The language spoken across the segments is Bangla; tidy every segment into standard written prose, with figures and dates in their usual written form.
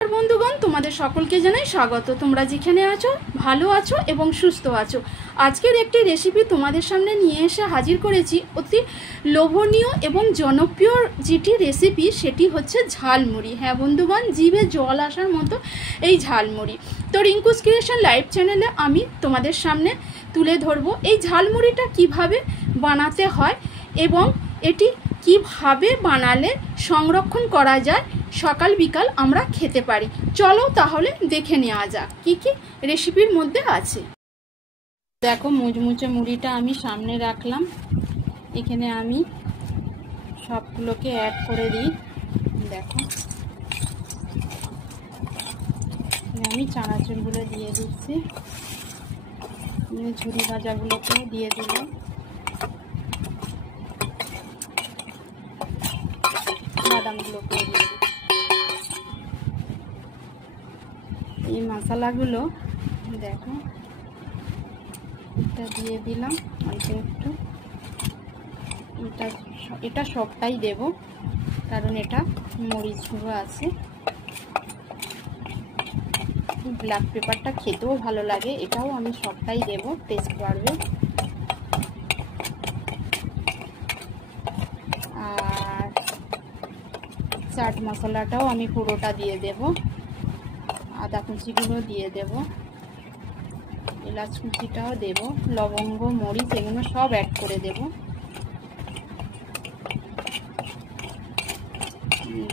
বন্ধুগণ, তোমাদের সকলকে জানাই স্বাগত। তোমরা যেখানে আছো ভালো আছো এবং সুস্থ আছো। আজকের একটি রেসিপি তোমাদের সামনে নিয়ে এসে হাজির করেছি। অতি লোভনীয় এবং জনপ্রিয় যেটি রেসিপি সেটি হচ্ছে ঝালমুড়ি। হ্যাঁ বন্ধুগণ, জিভে জল আসার মতো এই ঝালমুড়ি। তো রিঙ্কুস ক্রিয়েশন লাইভ চ্যানেলে আমি তোমাদের সামনে তুলে ধরবো এই ঝালমুড়িটা কিভাবে বানাতে হয় এবং এটি কিভাবে বানালে সংরক্ষণ করা যায়, সকাল বিকাল আমরা খেতে পারি। চলো তাহলে দেখে নেওয়া যাক কি কি রেসিপির মধ্যে আছে। দেখো, মুচমুচে মুড়িটা আমি সামনে রাখলাম। এখানে আমি সবগুলোকে অ্যাড করে দিই। দেখো, আমি চানাচুরগুলো দিয়ে দিচ্ছি, ঝুরি ভাজাগুলোকে দিয়ে দিলাম, বাদামগুলোকে দিয়ে দিই। এই মশলাগুলো দেখো, এটা দিয়ে দিলাম অল্প একটু। এটা সবটাই দেব, কারণ এটা মরিচ গুঁড়ো আছে। ব্ল্যাক পেপারটা খেতেও ভালো লাগে, এটাও আমি সবটাই দেব, টেস্ট বাড়বে। আর চাট মশলাটাও আমি পুরোটা দিয়ে দেব, আদা কুচিগুলো দিয়ে দেব, এলাচ কুচিটাও দেব, লবঙ্গ মরিচ এগুলো সব অ্যাড করে দেব।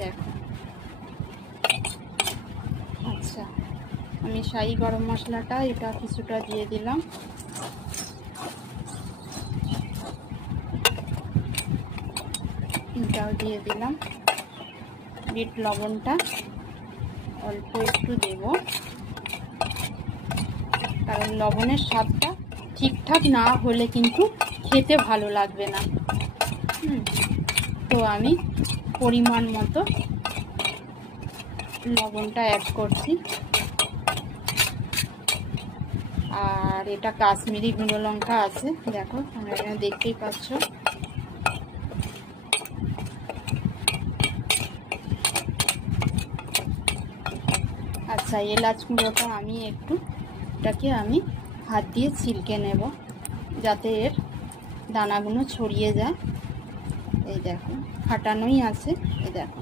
দেখো, আচ্ছা, আমি শাহি গরম মশলাটা এটা কিছুটা দিয়ে দিলাম। এটাও দিয়ে দিলাম। বিট লবণটা অল্প একটু দেব, কারণ লবণের স্বাদটা ঠিকঠাক না হলে কিন্তু খেতে ভালো লাগবে না। তো আমি পরিমাণ মতো লবণটা অ্যাড করছি। আর এটা কাশ্মীরি গুঁড়ো লঙ্কা আছে, দেখো তোমরা এখানে দেখতেই পাচ্ছ। আচ্ছা, এলাচ গুঁড়োটা আমি একটু এটাকে আমি হাত দিয়ে ছিলকে নেব, যাতে এর দানাগুলো ছড়িয়ে যায়। এই দেখো, ফাটানোই আছে, এই দেখো।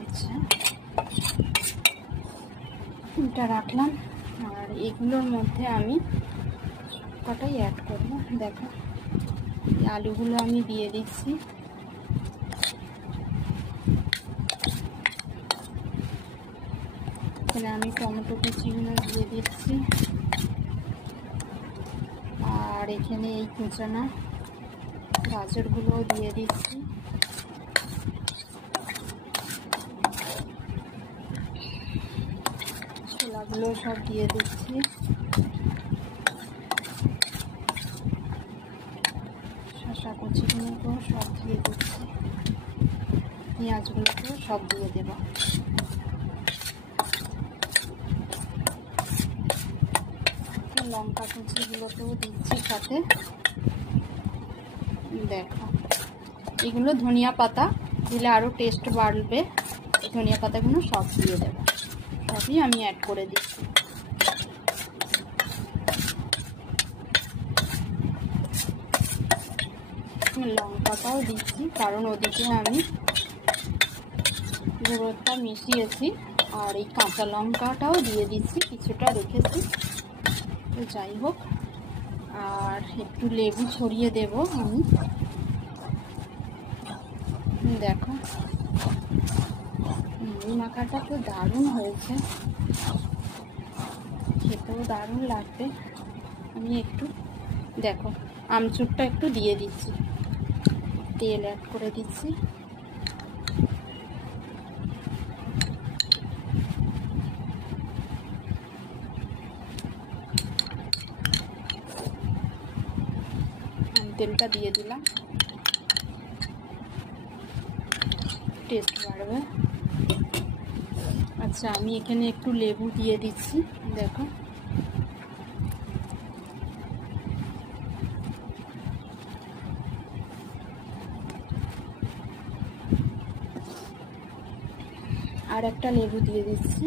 আচ্ছা, এটা রাখলাম। আর এগুলোর মধ্যে আমি কটাই অ্যাড করবো। দেখো, আলুগুলো আমি দিয়ে দিচ্ছি। এখানে আমি টমেটো কুচিগুলো দিয়ে দিচ্ছি। আর এখানে এই কুচানো গাজরগুলোও দিয়ে দিচ্ছি। ছোলাগুলো সব দিয়ে দিচ্ছি। শসা কুচিগুলোকেও সব দিয়ে দিচ্ছি। পেঁয়াজগুলোকেও সব দিয়ে দেব। লঙ্কা কুচিগুলোকেও দিচ্ছি সাথে। দেখো, এগুলো ধনিয়া পাতা দিলে আরও টেস্ট বাড়বে। ধনিয়া পাতাগুলো সব দিয়ে দেবো, সবই আমি অ্যাড করে দিচ্ছি। লঙ্কাটাও দিচ্ছি, কারণ ওদিকে আমি গুঁড়োটা মিশিয়েছি। আর এই কাঁচা লঙ্কাটাও দিয়ে দিচ্ছি, কিছুটা রেখেছি। তো যাই হোক, আর একটু লেবু ছড়িয়ে দেব আমি। দেখো, মুড়ি মাখাটা তো দারুণ হয়েছে, খেতেও দারুণ লাগবে। আমি একটু দেখো আমচুরটা একটু দিয়ে দিচ্ছি, তেল অ্যাড করে দিচ্ছি। তেলটা দিয়ে দিলাম, টেস্ট বাড়বে। আচ্ছা, আমি এখানে একটু লেবু দিয়ে দিচ্ছি। দেখো, আর একটা লেবু দিয়ে দিচ্ছি।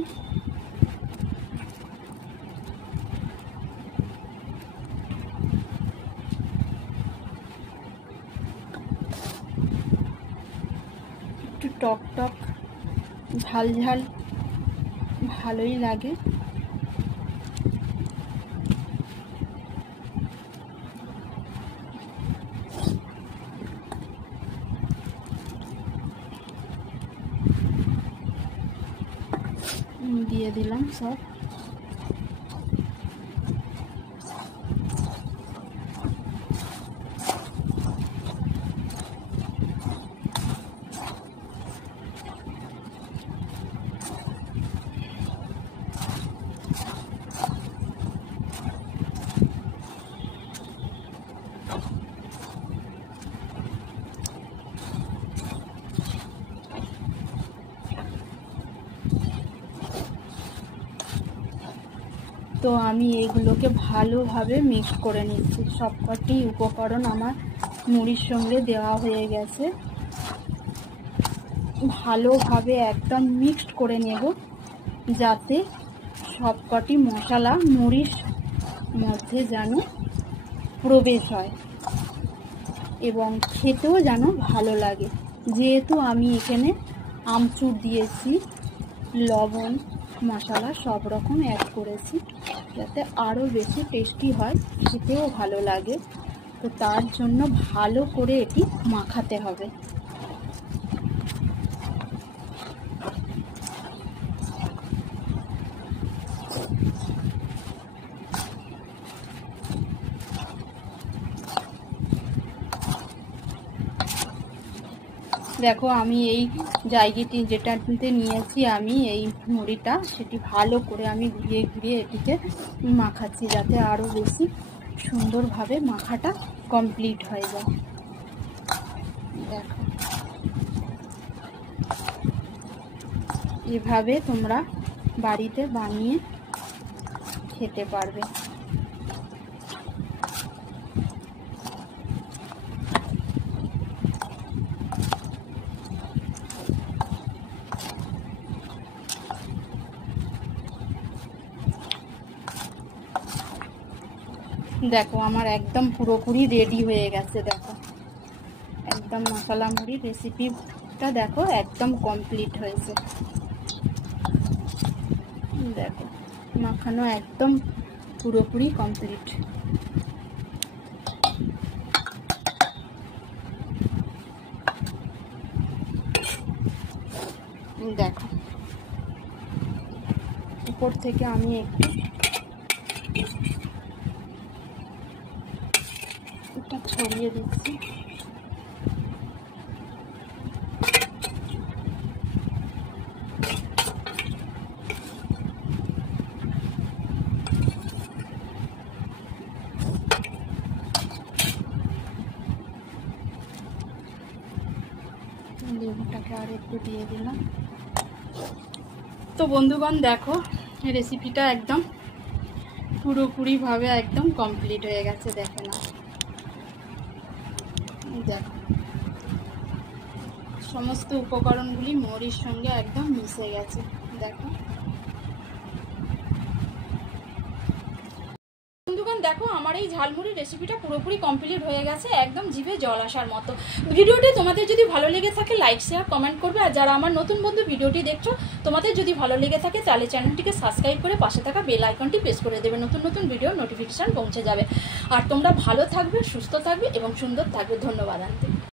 একটু টক টক ঝাল ঝাল ভালোই লাগে। দিয়ে দিলাম সব। তো আমি এইগুলোকে ভালোভাবে মিক্স করে নিচ্ছি। সবকটি উপকরণ আমার মুড়ির সঙ্গে দেওয়া হয়ে গেছে। ভালোভাবে একদম মিক্সড করে নেব, যাতে সবকটি মশলা মুড়ির মধ্যে যেন প্রবেশ হয় এবং খেতেও যেন ভালো লাগে। যেহেতু আমি এখানে আমচুর দিয়েছি, লবণ মশলা সব রকম অ্যাড করেছি, যাতে আরও বেশি টেস্টি হয়, খেতেও ভালো লাগে। তো তার জন্য ভালো করে এটি মাখাতে হবে। দেখো আমি এই জায়গাটি যেটাতে নিয়েছি আমি এই মুড়িটা, সেটি ভালো করে আমি ঘুরিয়ে ঘুরিয়ে এটিকে মাখাচ্ছি, যাতে আরও বেশি সুন্দরভাবে মাখাটা কমপ্লিট হয়ে যায়। দেখো এভাবে তোমরা বাড়িতে বানিয়ে খেতে পারবে। দেখো আমার একদম পুরোপুরি রেডি হয়ে গেছে। দেখো একদম মশলা মুড়ি রেসিপিটা দেখো একদম কমপ্লিট হয়েছে। দেখো মাখানো একদম পুরোপুরি কমপ্লিট। দেখো উপর থেকে আমি একটু এটা ছড়িয়ে দিচ্ছি। লেবুটাকে আর একটু দিয়ে দিলাম। তো বন্ধুগণ দেখো রেসিপিটা একদম পুরোপুরিভাবে একদম কমপ্লিট হয়ে গেছে। দেখে না, দেখো সমস্ত উপকরণগুলি মুড়ির সঙ্গে একদম মিশে গেছে। দেখো বন্ধুগণ দেখো আমার এই ঝালমুড়ির রেসিপিটা পুরোপুরি কমপ্লিট হয়ে গেছে, একদম জিভে জল আসার মতো। ভিডিওটি তোমাদের যদি ভালো লেগে থাকে লাইক শেয়ার কমেন্ট করবে। আর যারা আমার নতুন বন্ধু ভিডিওটি দেখছো, তোমাদের যদি ভালো লেগে থাকে তাহলে চ্যানেলটিকে সাবস্ক্রাইব করে পাশে থাকা বেল আইকনটি প্রেস করে দেবে, নতুন নতুন ভিডিও নোটিফিকেশান পৌঁছে যাবে। আর তোমরা ভালো থাকবে, সুস্থ থাকবে এবং সুন্দর থাকবে। ধন্যবাদ আনতে।